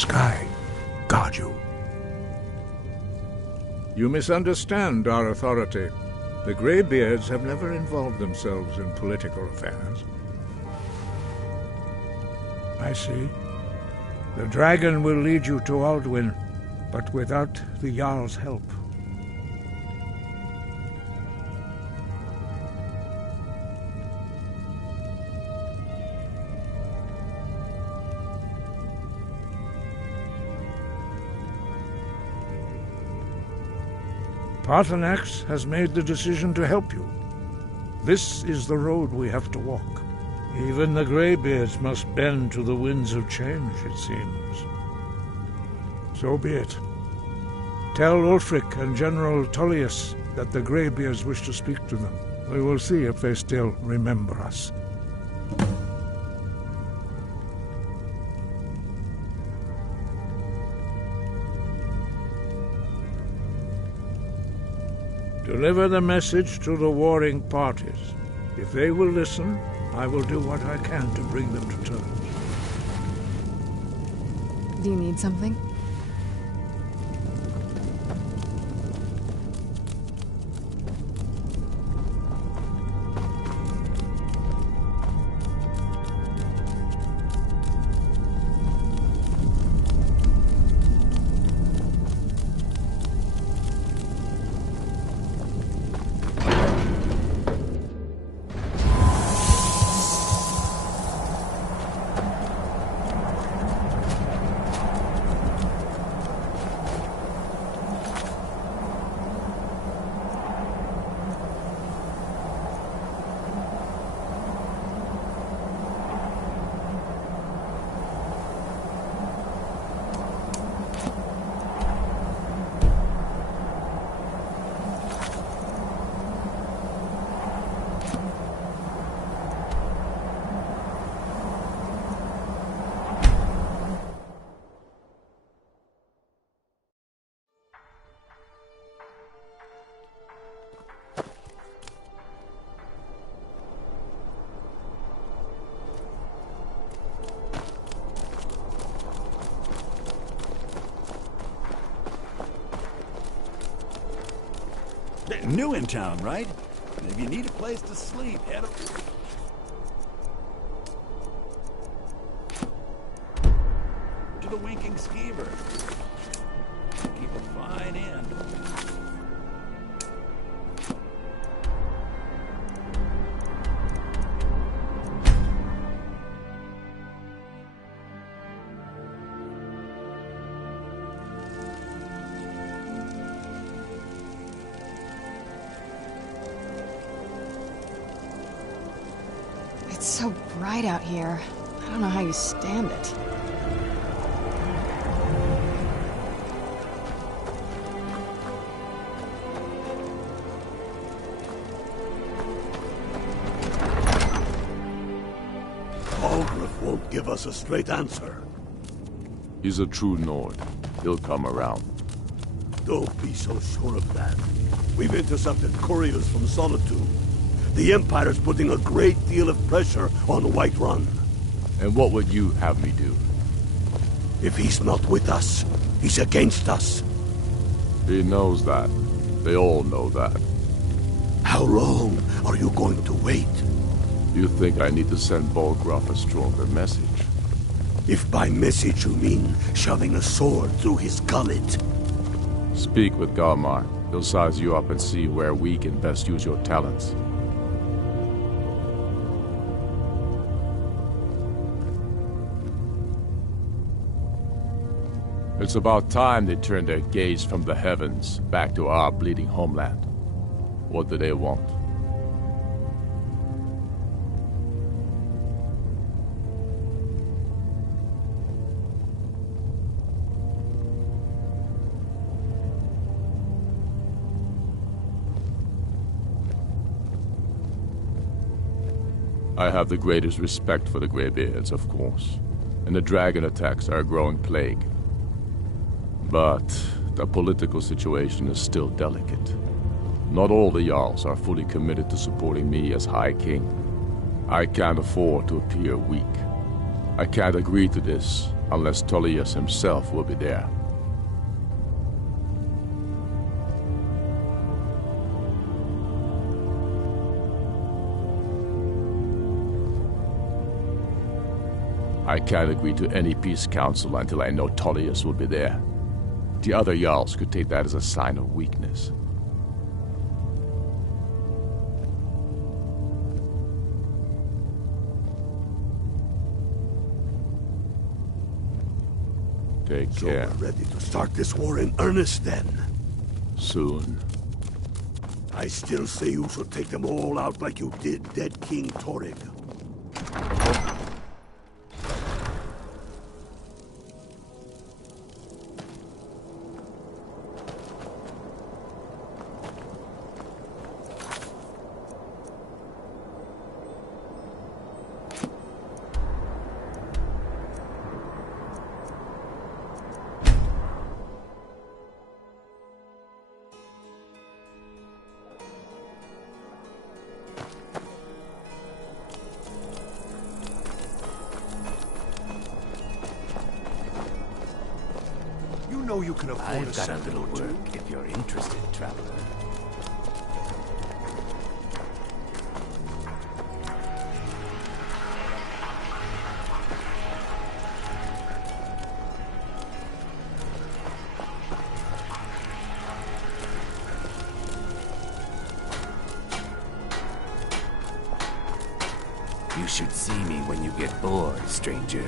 sky guard you. You misunderstand our authority. The Greybeards have never involved themselves in political affairs. I see. The dragon will lead you to Alduin, but without the Jarl's help. Paarthurnax has made the decision to help you. This is the road we have to walk. Even the Greybeards must bend to the winds of change, it seems. So be it. Tell Ulfric and General Tullius that the Greybeards wish to speak to them. We will see if they still remember us. Deliver the message to the warring parties. If they will listen, I will do what I can to bring them to terms. Do you need something? New in town, right? If you need a place to sleep, head up to the Winking Skeever. Keep a fine end. It's so bright out here. I don't know how you stand it. Algrif won't give us a straight answer. He's a true Nord. He'll come around. Don't be so sure of that. We've intercepted couriers from Solitude. The Empire's putting a great deal of pressure on Whiterun. And what would you have me do? If he's not with us, he's against us. He knows that. They all know that. How long are you going to wait? You think I need to send Bolgraf a stronger message? If by message you mean shoving a sword through his gullet. Speak with Galmar. He'll size you up and see where we can best use your talents. It's about time they turned their gaze from the heavens back to our bleeding homeland. What do they want? I have the greatest respect for the Greybeards, of course, and the dragon attacks are a growing plague. But the political situation is still delicate. Not all the Jarls are fully committed to supporting me as High King. I can't afford to appear weak. I can't agree to this unless Tullius himself will be there. I can't agree to any peace council until I know Tullius will be there. The other Jarls could take that as a sign of weakness. Take care. So we're ready to start this war in earnest then. Soon. I still say you should take them all out like you did dead King Torrig. You can afford I've got a little work if you're interested, traveler. You should see me when you get bored, stranger.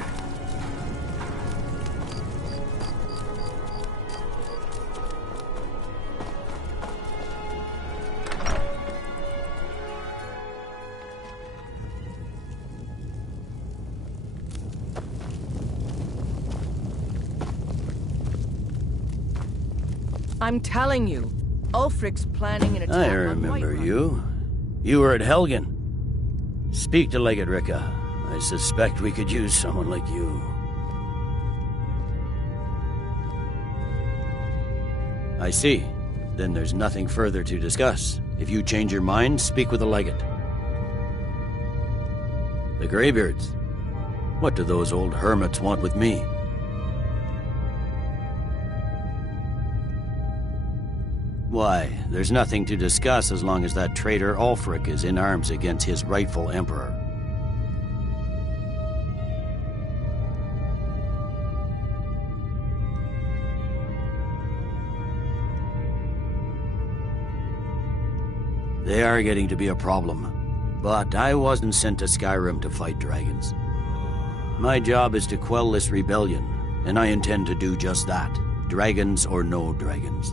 I'm telling you, Ulfric's planning an attack I on remember Whiterun. you. You were at Helgen. Speak to Legate Ricka. I suspect we could use someone like you. I see. Then there's nothing further to discuss. If you change your mind, speak with the Legate. The Greybeards. What do those old hermits want with me? Why, there's nothing to discuss as long as that traitor Ulfric is in arms against his rightful emperor. They are getting to be a problem, but I wasn't sent to Skyrim to fight dragons. My job is to quell this rebellion, and I intend to do just that, dragons or no dragons.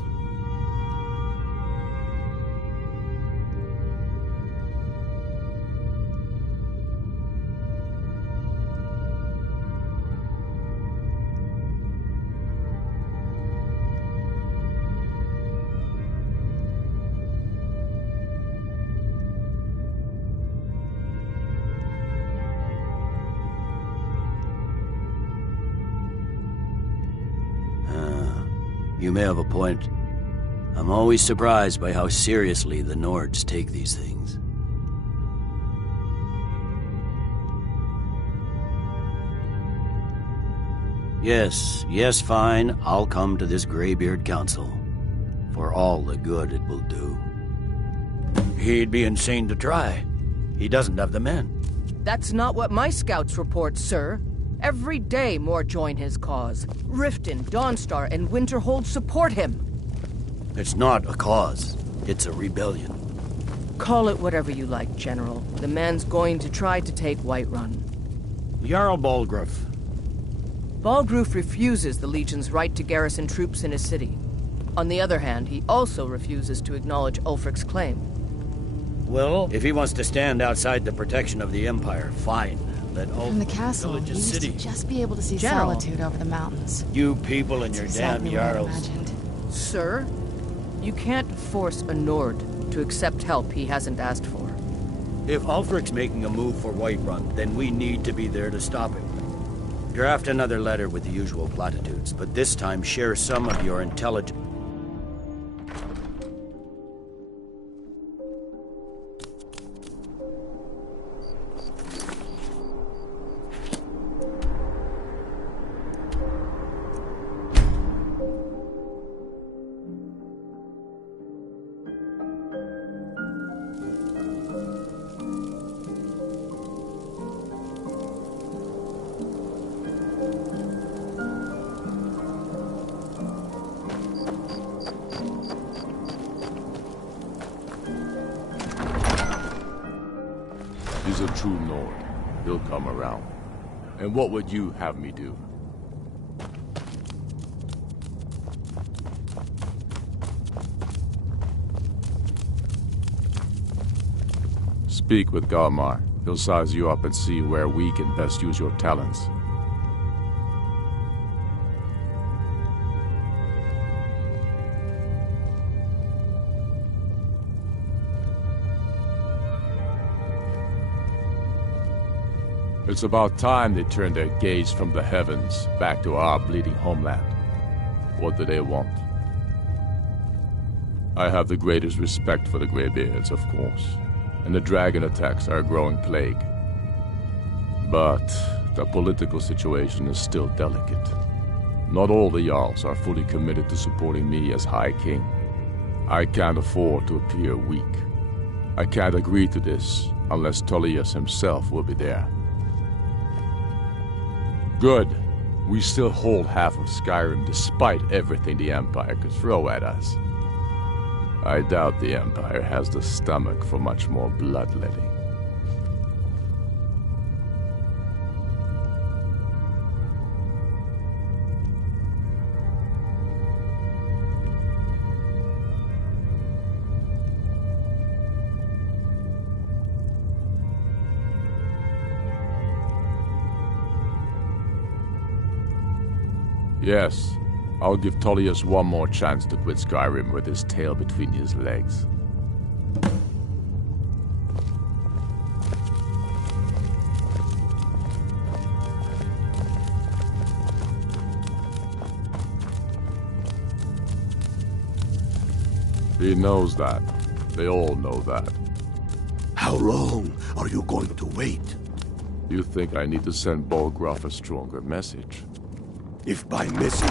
You may have a point. I'm always surprised by how seriously the Nords take these things. Yes, fine. I'll come to this Greybeard Council. For all the good it will do. He'd be insane to try. He doesn't have the men. That's not what my scouts report, sir. Every day more join his cause. Riften, Dawnstar, and Winterhold support him. It's not a cause. It's a rebellion. Call it whatever you like, General. The man's going to try to take Whiterun. Jarl Balgruuf. Balgruuf refuses the Legion's right to garrison troops in his city. On the other hand, he also refuses to acknowledge Ulfric's claim. Well, if he wants to stand outside the protection of the Empire, fine. From the castle, we used to just be able to see General. solitude over the mountains. You people and your That's damn exactly what I Jarls. imagined. Sir, you can't force a Nord to accept help he hasn't asked for. If Ulfric's making a move for Whiterun, then we need to be there to stop him. Draft another letter with the usual platitudes, but this time share some of your intelligence. He's a true Nord. He'll come around. And what would you have me do? Speak with Galmar. He'll size you up and see where we can best use your talents. It's about time they turned their gaze from the heavens back to our bleeding homeland. What do they want? I have the greatest respect for the Greybeards, of course, and the dragon attacks are a growing plague. But the political situation is still delicate. Not all the Jarls are fully committed to supporting me as High King. I can't afford to appear weak. I can't agree to this unless Tullius himself will be there. Good. We still hold half of Skyrim despite everything the Empire could throw at us. I doubt the Empire has the stomach for much more bloodletting. Yes, I'll give Tullius one more chance to quit Skyrim with his tail between his legs. He knows that. They all know that. How long are you going to wait? You think I need to send Bolgraf a stronger message? If by missing...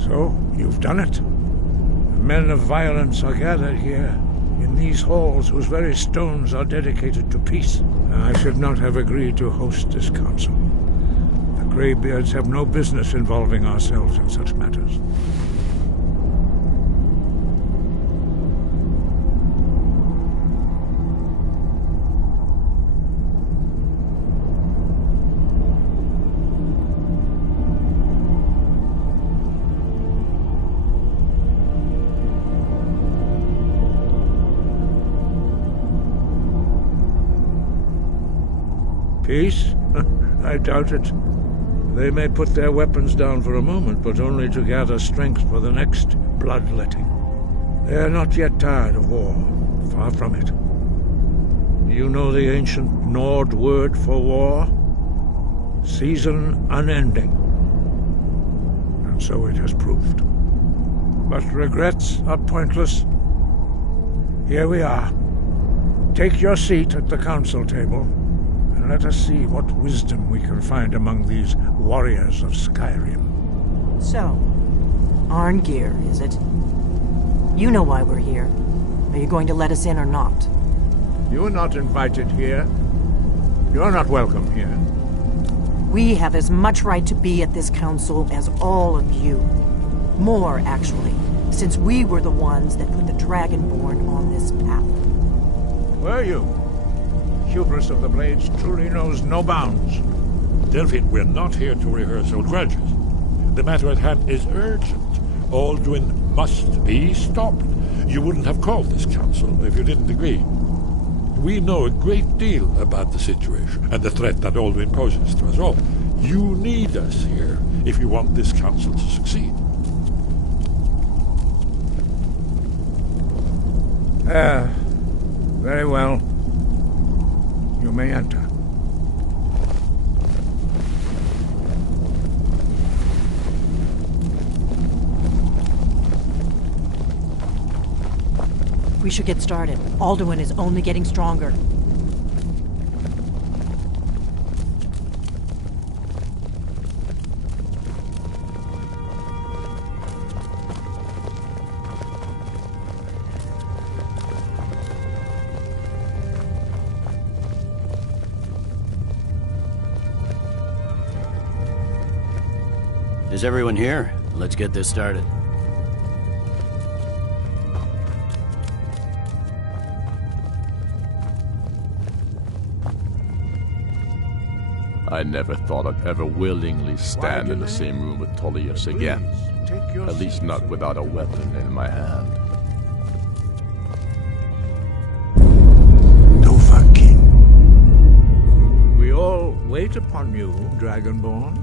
So, you've done it. The men of violence are gathered here, in these halls whose very stones are dedicated to peace. I should not have agreed to host this council. The Greybeards have no business involving ourselves in such matters. Peace? I doubt it. They may put their weapons down for a moment, but only to gather strength for the next bloodletting. They are not yet tired of war. Far from it. You know the ancient Nord word for war? Season unending. And so it has proved. But regrets are pointless. Here we are. Take your seat at the council table. Let us see what wisdom we can find among these warriors of Skyrim. So, Arngeir, is it? You know why we're here. Are you going to let us in or not? You're not invited here. You're not welcome here. We have as much right to be at this council as all of you. More, actually, since we were the ones that put the Dragonborn on this path. Were you? Hubris of the Blades truly knows no bounds. Delphine, we're not here to rehearse old grudges. The matter at hand is urgent. Alduin must be stopped. You wouldn't have called this council if you didn't agree. We know a great deal about the situation and the threat that Alduin poses to us all. You need us here if you want this council to succeed. Very well. You may enter. we should get started. Alduin is only getting stronger. Is everyone here? Let's get this started. I never thought I'd ever willingly stand in the same room with Tullius again. At least not without a weapon in my hand. We all wait upon you, Dragonborn.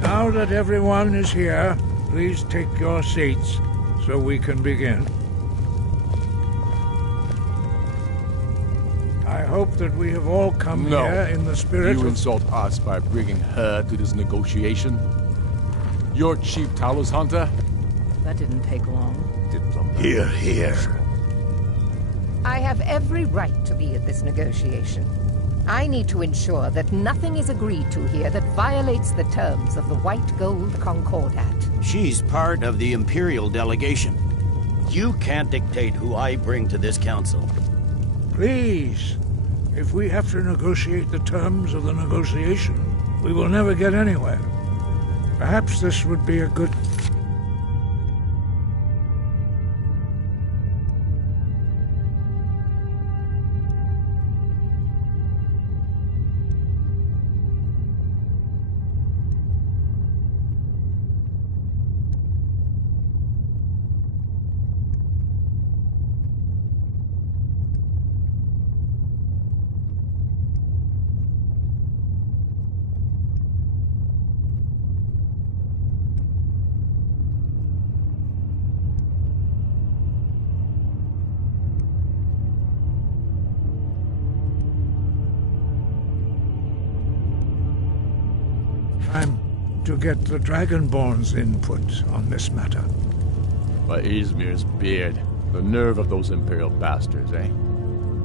Now that everyone is here, please take your seats so we can begin. I hope that we have all come here in the spirit You of... insult us by bringing her to this negotiation? You're Chief Talos Hunter? That didn't take long. Here, here. I have every right to be at this negotiation. I need to ensure that nothing is agreed to here that violates the terms of the White Gold Concordat. She's part of the Imperial delegation. You can't dictate who I bring to this council. Please, if we have to negotiate the terms of the negotiation, we will never get anywhere. Perhaps this would be a good... Time to get the Dragonborn's input on this matter. By Izmir's beard, the nerve of those Imperial bastards, eh?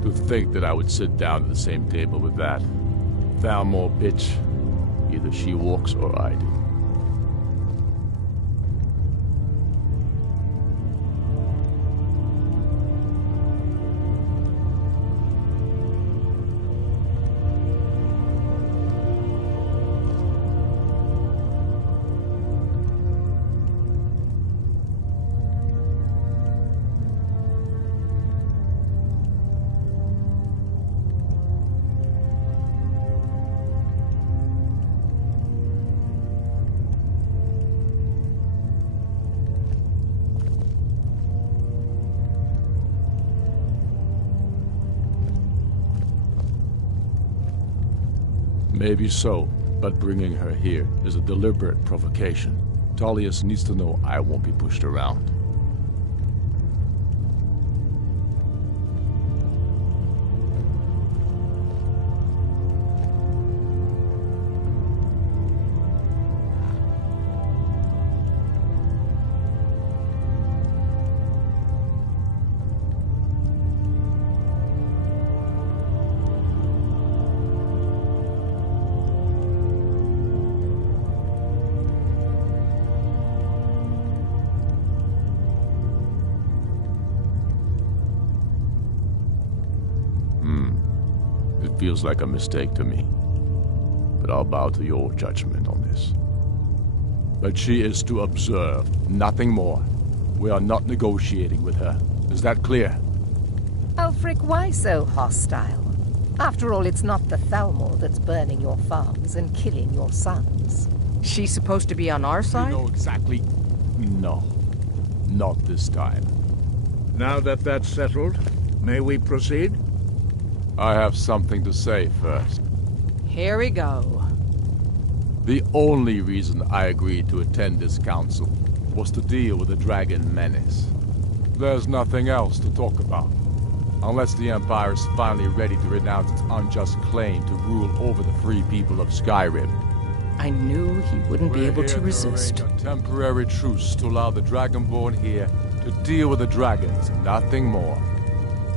To think that I would sit down at the same table with that. Thalmor bitch. Either she walks or I do. Maybe so, but bringing her here is a deliberate provocation. Tullius needs to know I won't be pushed around. Feels like a mistake to me, but I'll bow to your judgment on this. But she is to observe, nothing more. We are not negotiating with her. Is that clear? Ulfric, why so hostile? After all, it's not the Thalmor that's burning your farms and killing your sons. She's supposed to be on our side? You know exactly... No. Not this time. Now that that's settled, may we proceed? I have something to say first. Here we go. The only reason I agreed to attend this council was to deal with the dragon menace. There's nothing else to talk about. Unless the Empire is finally ready to renounce its unjust claim to rule over the free people of Skyrim. I knew he wouldn't be able to resist. A temporary truce to allow the Dragonborn here to deal with the dragons, nothing more.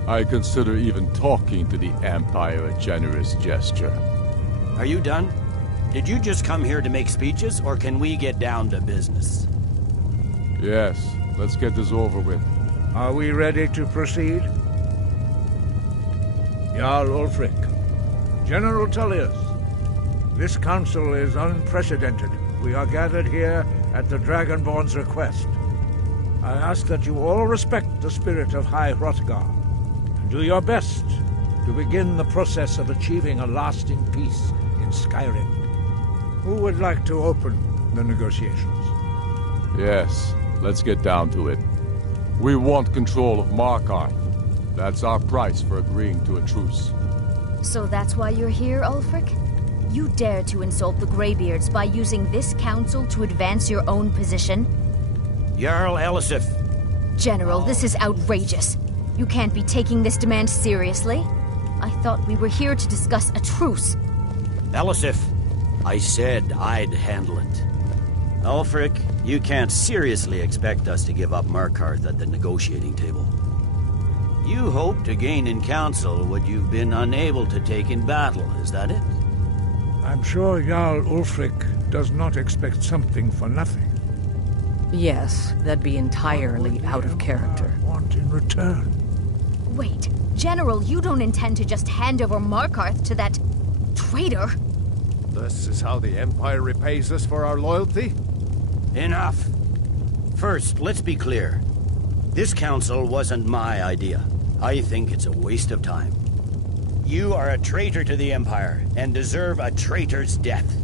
I consider even talking to the Empire a generous gesture. Are you done? Did you just come here to make speeches, or can we get down to business? Yes, let's get this over with. Are we ready to proceed? Jarl Ulfric, General Tullius, this council is unprecedented. We are gathered here at the Dragonborn's request. I ask that you all respect the spirit of High Hrothgar, and do your best to begin the process of achieving a lasting peace in Skyrim. Who would like to open the negotiations? Yes, let's get down to it. We want control of Markarth. That's our price for agreeing to a truce. So that's why you're here, Ulfric? You dare to insult the Greybeards by using this council to advance your own position? Jarl Elisif. General, this is outrageous. You can't be taking this demand seriously. I thought we were here to discuss a truce. Elisif, I said I'd handle it. Ulfric, you can't seriously expect us to give up Markarth at the negotiating table. You hope to gain in council what you've been unable to take in battle, is that it? I'm sure Jarl Ulfric does not expect something for nothing. Yes, that'd be entirely out of character. Want in return? Wait, General, you don't intend to just hand over Markarth to that traitor? This is how the Empire repays us for our loyalty? Enough. First, let's be clear. This council wasn't my idea. I think it's a waste of time. You are a traitor to the Empire, and deserve a traitor's death.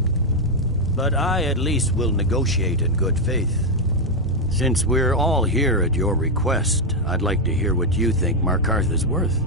But I at least will negotiate in good faith. Since we're all here at your request, I'd like to hear what you think Markarth is worth.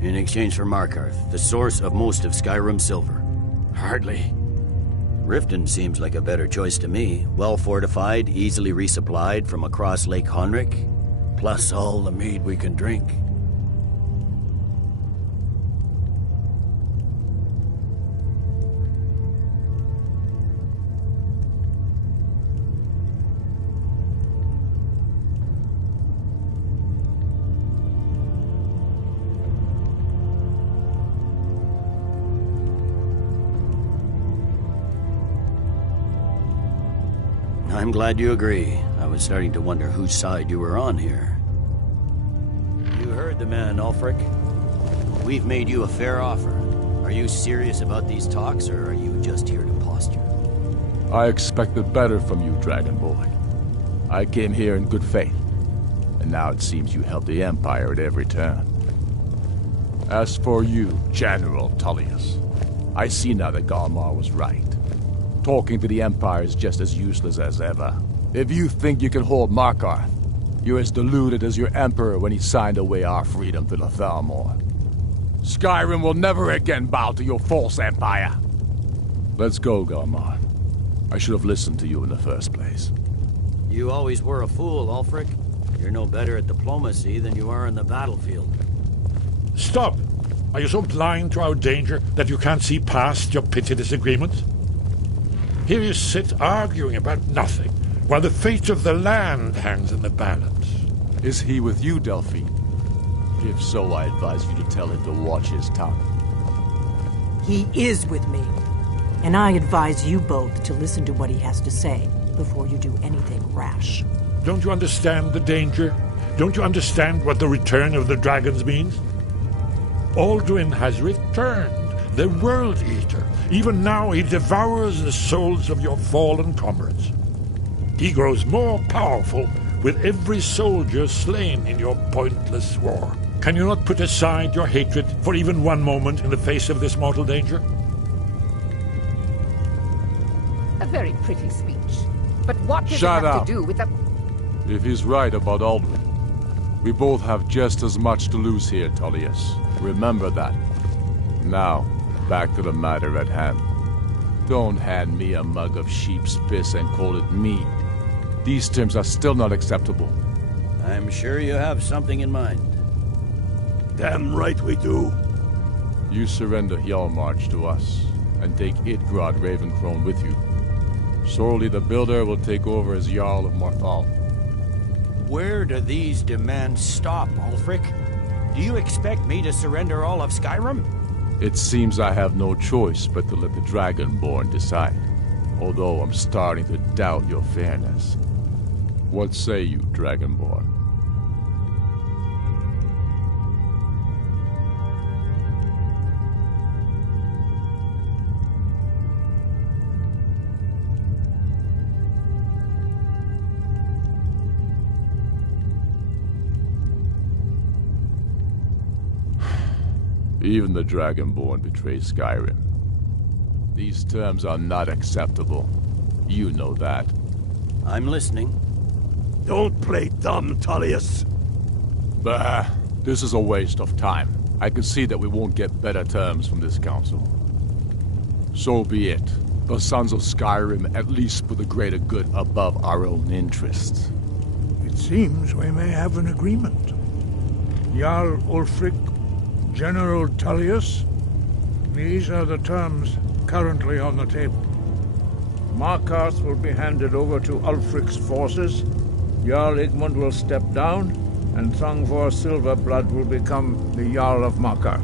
In exchange for Markarth, the source of most of Skyrim's silver. Hardly. Riften seems like a better choice to me. Well fortified, easily resupplied from across Lake Honric, plus all the mead we can drink. I'm glad you agree. I was starting to wonder whose side you were on here. You heard the man, Ulfric. We've made you a fair offer. Are you serious about these talks, or are you just here to posture? I expected better from you, Dragonborn. I came here in good faith, and now it seems you help the Empire at every turn. As for you, General Tullius, I see now that Galmar was right. Talking to the Empire is just as useless as ever. If you think you can hold Markarth, you're as deluded as your Emperor when he signed away our freedom to the Thalmor. Skyrim will never again bow to your false empire. Let's go, Galmar. I should have listened to you in the first place. You always were a fool, Ulfric. You're no better at diplomacy than you are in the battlefield. Stop! Are you so blind to our danger that you can't see past your petty disagreements? Here you sit arguing about nothing, while the fate of the land hangs in the balance. Is he with you, Delphine? If so, I advise you to tell him to watch his tongue. He is with me. And I advise you both to listen to what he has to say before you do anything rash. Don't you understand the danger? Don't you understand what the return of the dragons means? Alduin has returned, the World Eater. Even now he devours the souls of your fallen comrades. He grows more powerful with every soldier slain in your pointless war? Can you not put aside your hatred for even one moment in the face of this mortal danger? A very pretty speech. But what does Shut it have up. to do with the... If he's right about Aldrin, we both have just as much to lose here, Tullius. Remember that. Now, back to the matter at hand. Don't hand me a mug of sheep's piss and call it mead. These terms are still not acceptable. I'm sure you have something in mind. Damn right we do. You surrender Hjalmarch to us, and take Idgrod Ravencrone with you. Sorely the Builder will take over as Jarl of Morthal. Where do these demands stop, Ulfric? Do you expect me to surrender all of Skyrim? It seems I have no choice but to let the Dragonborn decide, although I'm starting to doubt your fairness. What say you, Dragonborn? Even the Dragonborn betray Skyrim. These terms are not acceptable. You know that. I'm listening. Don't play dumb, Tullius. Bah, this is a waste of time. I can see that we won't get better terms from this council. So be it. The Sons of Skyrim at least put the greater good above our own interests. It seems we may have an agreement. Jarl Ulfric, General Tullius, these are the terms currently on the table. Markarth will be handed over to Ulfric's forces, Jarl Igmund will step down, and Thongvor Silverblood will become the Jarl of Markarth.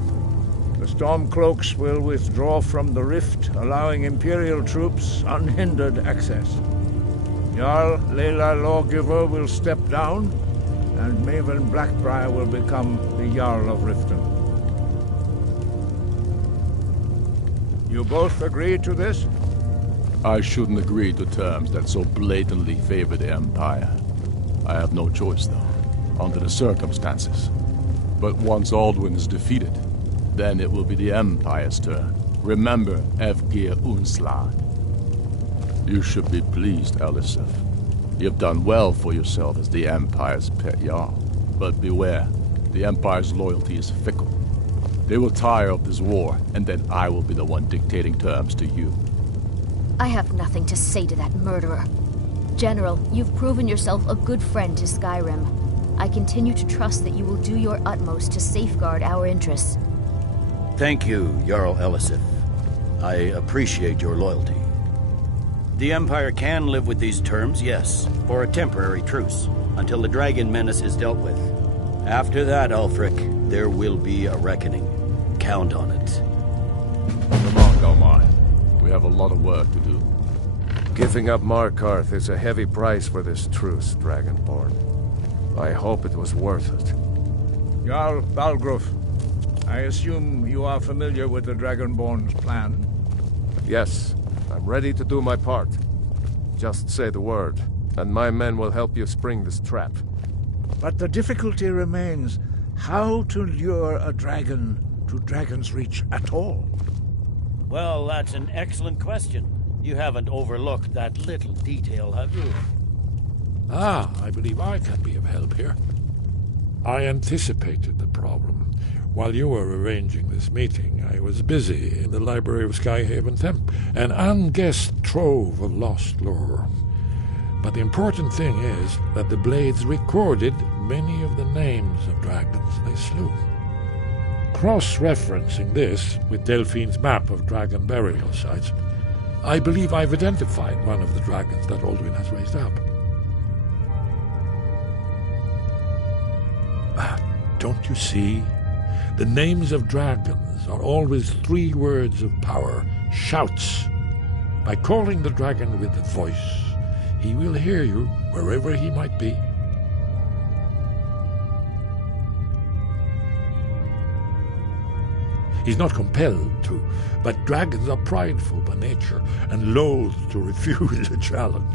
The Stormcloaks will withdraw from the rift, allowing Imperial troops unhindered access. Jarl Leila Lawgiver will step down, and Maven Blackbriar will become the Jarl of Riften. You both agree to this? I shouldn't agree to terms that so blatantly favor the Empire. I have no choice, though, under the circumstances. But once Alduin is defeated, then it will be the Empire's turn. Remember Evgir Unslad. You should be pleased, Elisif. You've done well for yourself as the Empire's pet Jarl. But beware, the Empire's loyalty is fickle. They will tire of this war, and then I will be the one dictating terms to you. I have nothing to say to that murderer. General, you've proven yourself a good friend to Skyrim. I continue to trust that you will do your utmost to safeguard our interests. Thank you, Jarl Elisif. I appreciate your loyalty. The Empire can live with these terms, yes, for a temporary truce, until the dragon menace is dealt with. After that, Ulfric, there will be a reckoning. Count on it. Come on, Galmar. We have a lot of work to do. Giving up Markarth is a heavy price for this truce, Dragonborn. I hope it was worth it. Jarl Balgruf, I assume you are familiar with the Dragonborn's plan? Yes, I'm ready to do my part. Just say the word, and my men will help you spring this trap. But the difficulty remains how to lure a dragon to Dragon's Reach at all. Well, that's an excellent question. You haven't overlooked that little detail, have you? Ah, I believe I can be of help here. I anticipated the problem. While you were arranging this meeting, I was busy in the library of Skyhaven Temp, an unguessed trove of lost lore. But the important thing is that the Blades recorded many of the names of dragons they slew. Cross-referencing this with Delphine's map of dragon burial sites, I believe I've identified one of the dragons that Alduin has raised up. Don't you see? The names of dragons are always 3 words of power, shouts. By calling the dragon with the voice, he will hear you wherever he might be. He's not compelled to, but dragons are prideful by nature and loath to refuse a challenge.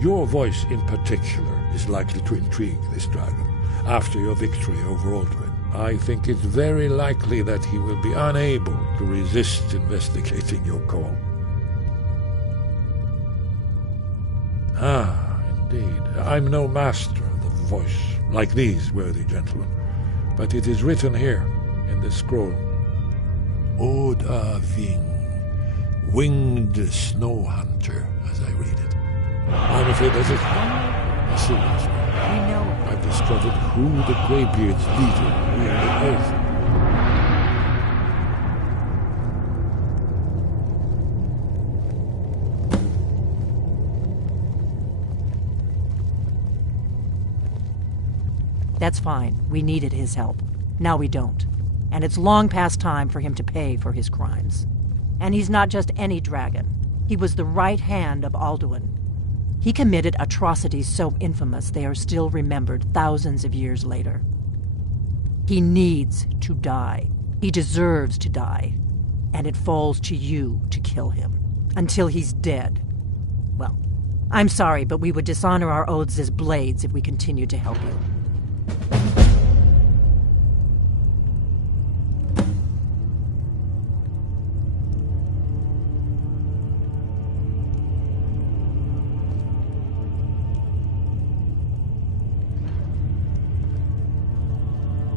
Your voice in particular is likely to intrigue this dragon. After your victory over Aldrin, I think it's very likely that he will be unable to resist investigating your call. Ah, indeed. I'm no master of the voice, like these worthy gentlemen, but it is written here in this scroll. Odaving, winged snow hunter, as I read it. I'm afraid that is not a serious one. We know. I've discovered who the Greybeard's leader really is. That's fine. We needed his help. Now we don't. And it's long past time for him to pay for his crimes. And he's not just any dragon. He was the right hand of Alduin. He committed atrocities so infamous they are still remembered thousands of years later. He needs to die. He deserves to die. And it falls to you to kill him. Until he's dead. Well, I'm sorry, but we would dishonor our oaths as blades if we continued to help you.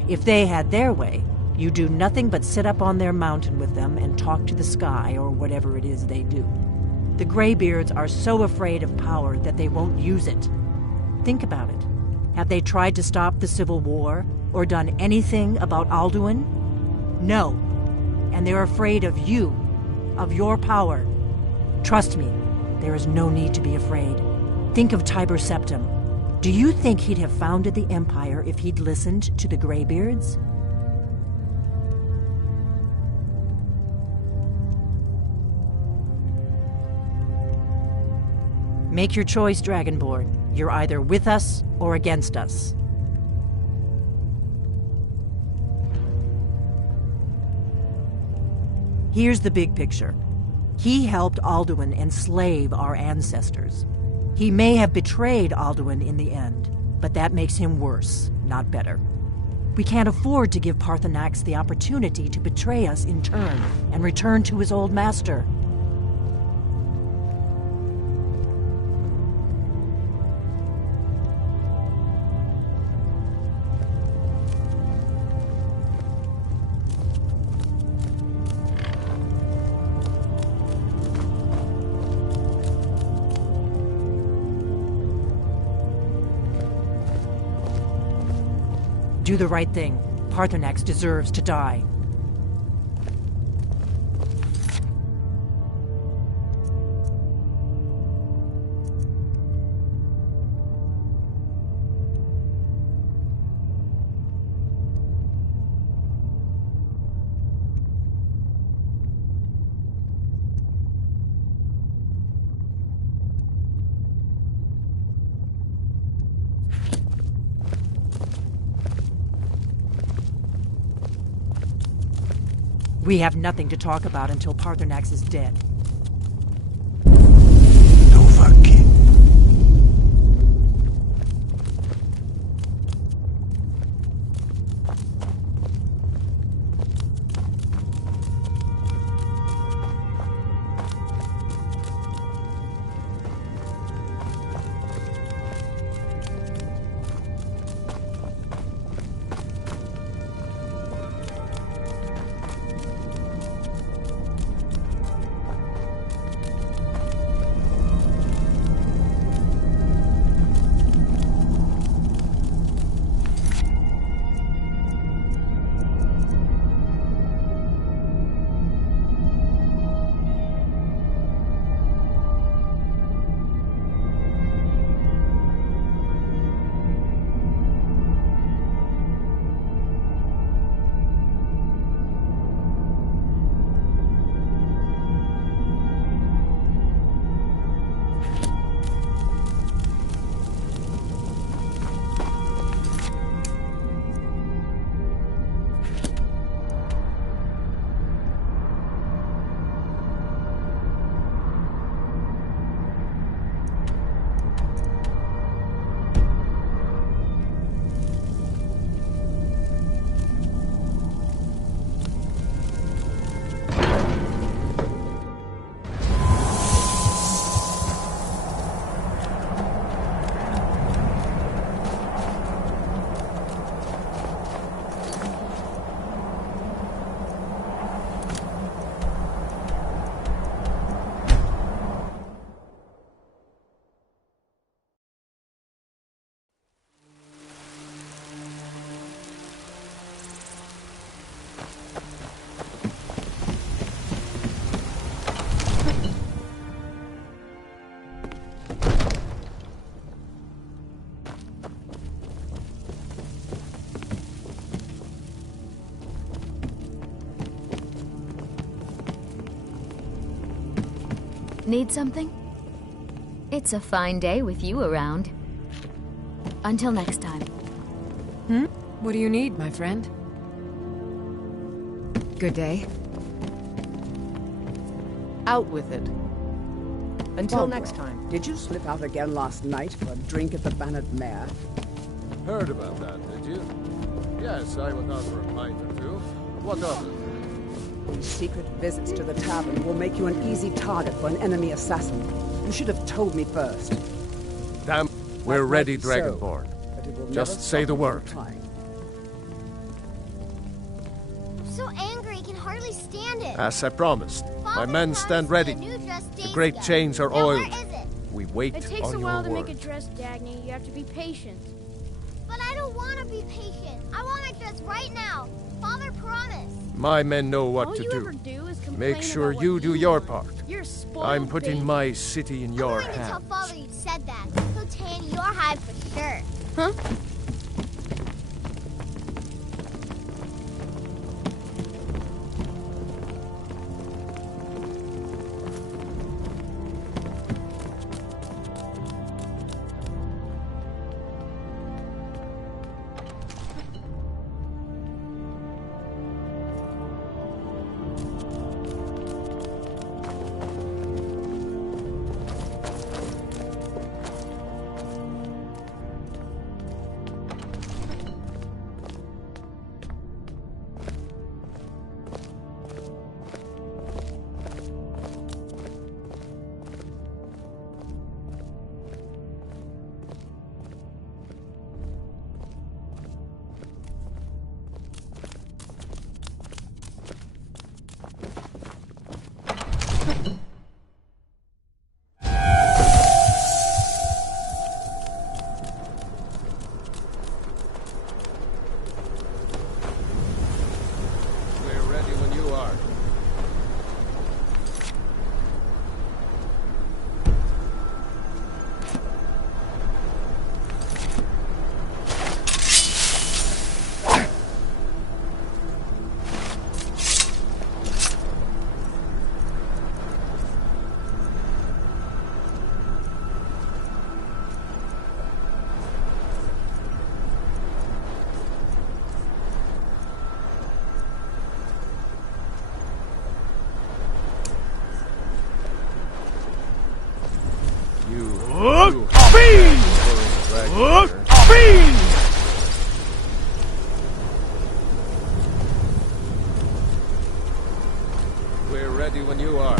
If they had their way, you do nothing but sit up on their mountain with them and talk to the sky or whatever it is they do. The Greybeards are so afraid of power that they won't use it. Think about it. Have they tried to stop the Civil War or done anything about Alduin? No. And they're afraid of you, of your power. Trust me, there is no need to be afraid. Think of Tiber Septim. Do you think he'd have founded the Empire if he'd listened to the Greybeards? Make your choice, Dragonborn. You're either with us or against us. Here's the big picture. He helped Alduin enslave our ancestors. He may have betrayed Alduin in the end, but that makes him worse, not better. We can't afford to give Paarthurnax the opportunity to betray us in turn and return to his old master. Do the right thing. Paarthurnax deserves to die. We have nothing to talk about until Paarthurnax is dead. Need something? It's a fine day with you around. Until next time. What do you need, my friend? Good day. Out with it. Until next time. Did you slip out again last night for a drink at the Bannered Mare? Heard about that, did you? Yes, I went out for a pint or two. What of it? These secret visits to the tavern will make you an easy target for an enemy assassin. You should have told me first. Damn, we're ready, so, Dragonborn. but it will Just never say stop the me word. from trying. So angry, can hardly stand it. As I promised, my Father men promised stand me ready. a new dress The days great ago. chains are Now, oiled. where is it? We wait It takes on a while your to word. make a dress, Dagny. You have to be patient. But I don't want to be patient. I want a dress right now. Father promised. My men know what All to you do. ever do is complain Make sure about you what do you your want. part. You're a spoiled I'm putting baby. my city in your I'm going to tell hands. Father you said that. He'll tan your hide for sure. Huh? We're ready when you are. We're ready when you are.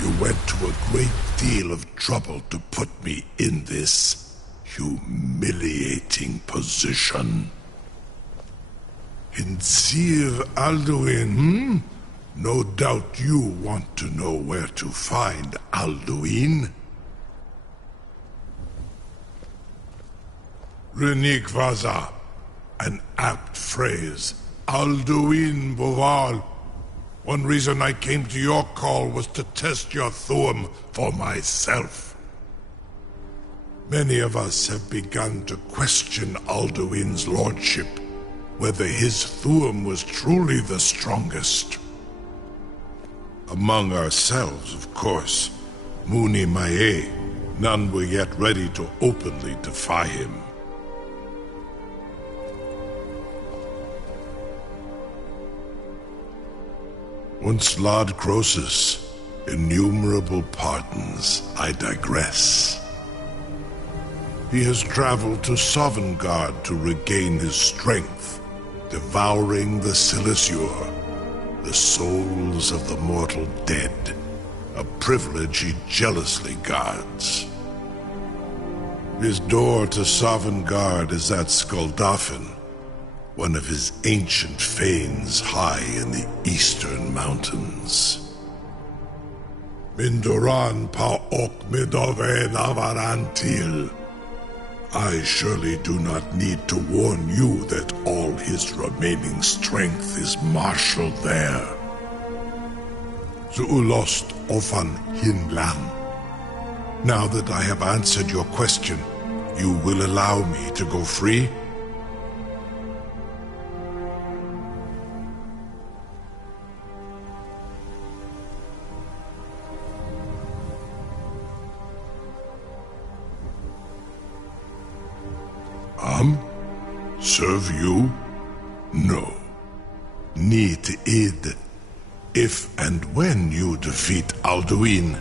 You went to a great deal of trouble to put me in this humiliating position. Insir Alduin, No doubt you want to know where to find Alduin. Renik Vaza, an apt phrase. Alduin Boval. One reason I came to your call was to test your Thuum for myself. Many of us have begun to question Alduin's lordship, whether his Thuum was truly the strongest. Among ourselves, of course, Muni Mae, none were yet ready to openly defy him. Once Lord Croesus, innumerable pardons, I digress. He has traveled to Sovngarde to regain his strength, devouring the Silissure, the souls of the mortal dead, a privilege he jealously guards. His door to Sovngarde is at Skuldafn, one of his ancient fanes high in the eastern mountains. Mindoran pa ok midove navarantil. I surely do not need to warn you that all his remaining strength is marshaled there. Zuulost ofan hinlam. Now that I have answered your question, you will allow me to go free? Serve you? No. Need id. If and when you defeat Alduin,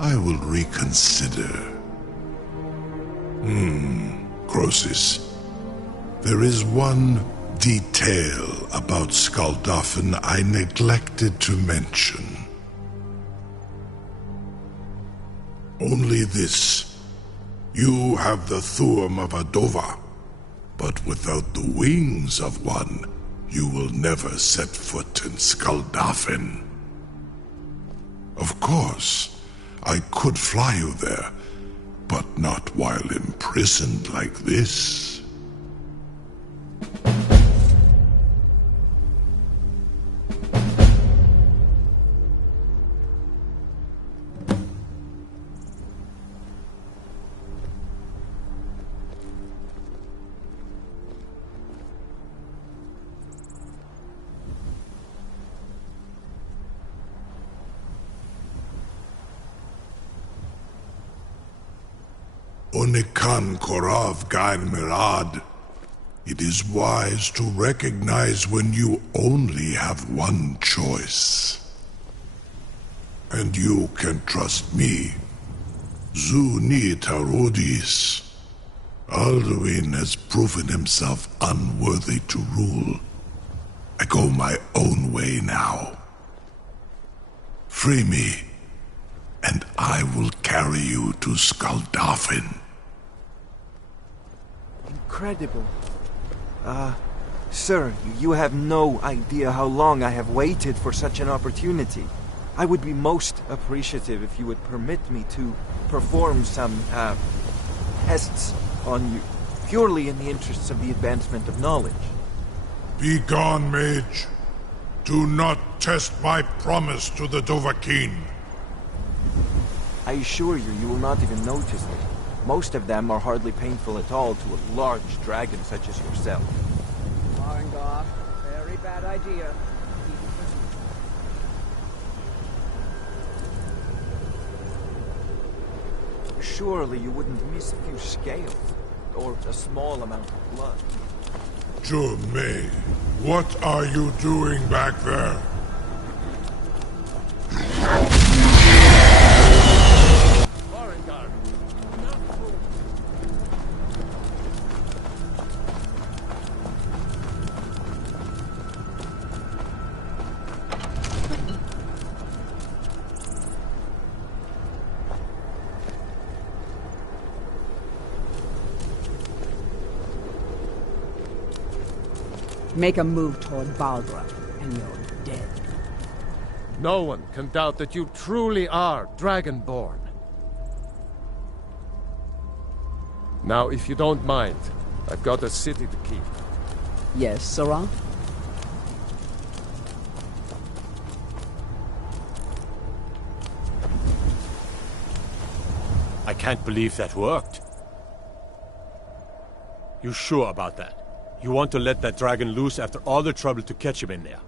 I will reconsider. Croesus. There is one detail about Skuldafn I neglected to mention. Only this. You have the Thuum of Adova. But without the wings of one, you will never set foot in Skuldafn. Of course, I could fly you there, but not while imprisoned like this. Onikan Korav Gain Mirad. It is wise to recognize when you only have one choice. And you can trust me. Zuni Tarudis. Alduin has proven himself unworthy to rule. I go my own way now. Free me, and I will carry you to Skuldafn. Incredible. Sir, you have no idea how long I have waited for such an opportunity. I would be most appreciative if you would permit me to perform some, tests on you, purely in the interests of the advancement of knowledge. Be gone, mage. Do not test my promise to the Dovahkiin. I assure you, you will not even notice them. Most of them are hardly painful at all to a large dragon such as yourself. Marengar, very bad idea. Surely you wouldn't miss a few scales, or a small amount of blood. Jumei, what are you doing back there? Make a move toward Baldra, and you're dead. No one can doubt that you truly are Dragonborn. Now, if you don't mind, I've got a city to keep. Yes, Sirrah? can't believe that worked. You sure about that? You want to let that dragon loose after all the trouble to catch him in there?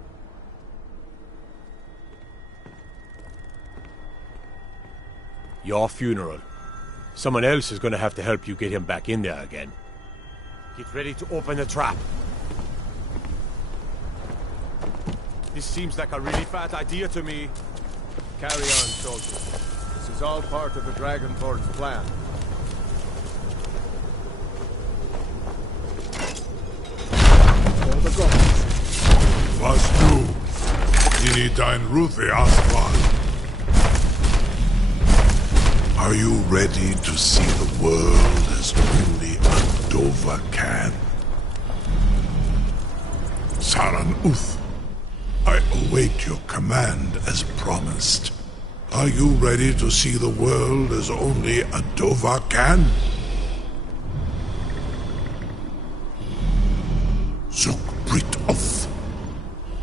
Your funeral. Someone else is gonna have to help you get him back in there again. Get ready to open the trap. This seems like a really bad idea to me. Carry on, soldiers. This is all part of the Dragonborn's plan. Was du, die dein Ruthi Aswan? Are you ready to see the world as only a Dova can? Saran Uth, I await your command as promised. Are you ready to see the world as only a Dova can? Zukbrit Oth,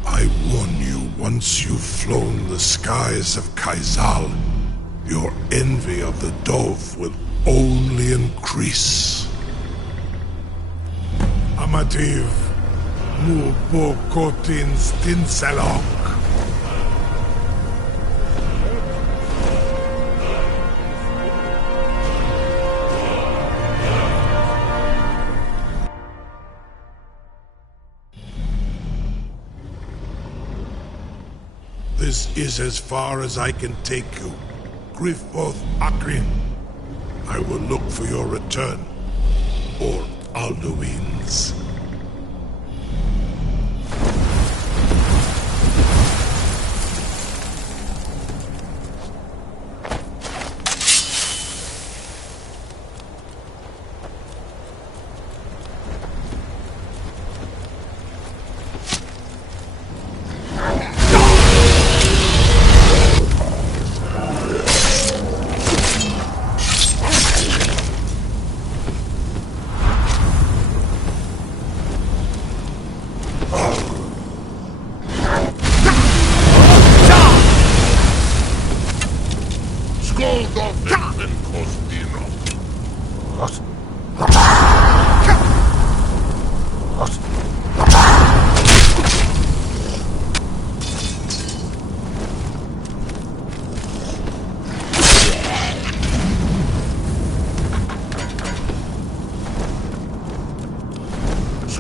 I warn you, once you've flown the skies of Kaizal, your envy of the Dove will only increase. Amativ, mu bokotin stinselok. This is as far as I can take you. Grifoth Akrin. I will look for your return. Or Alduin's.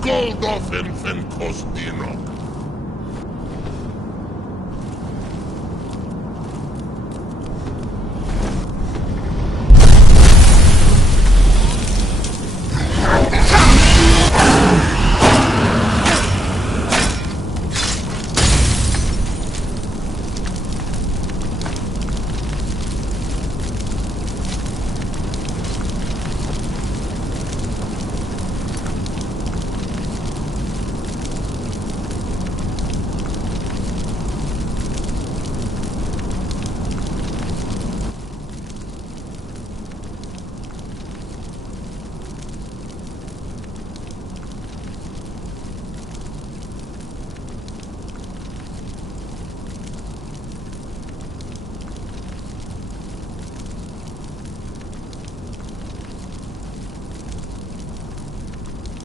Gold off in Costino.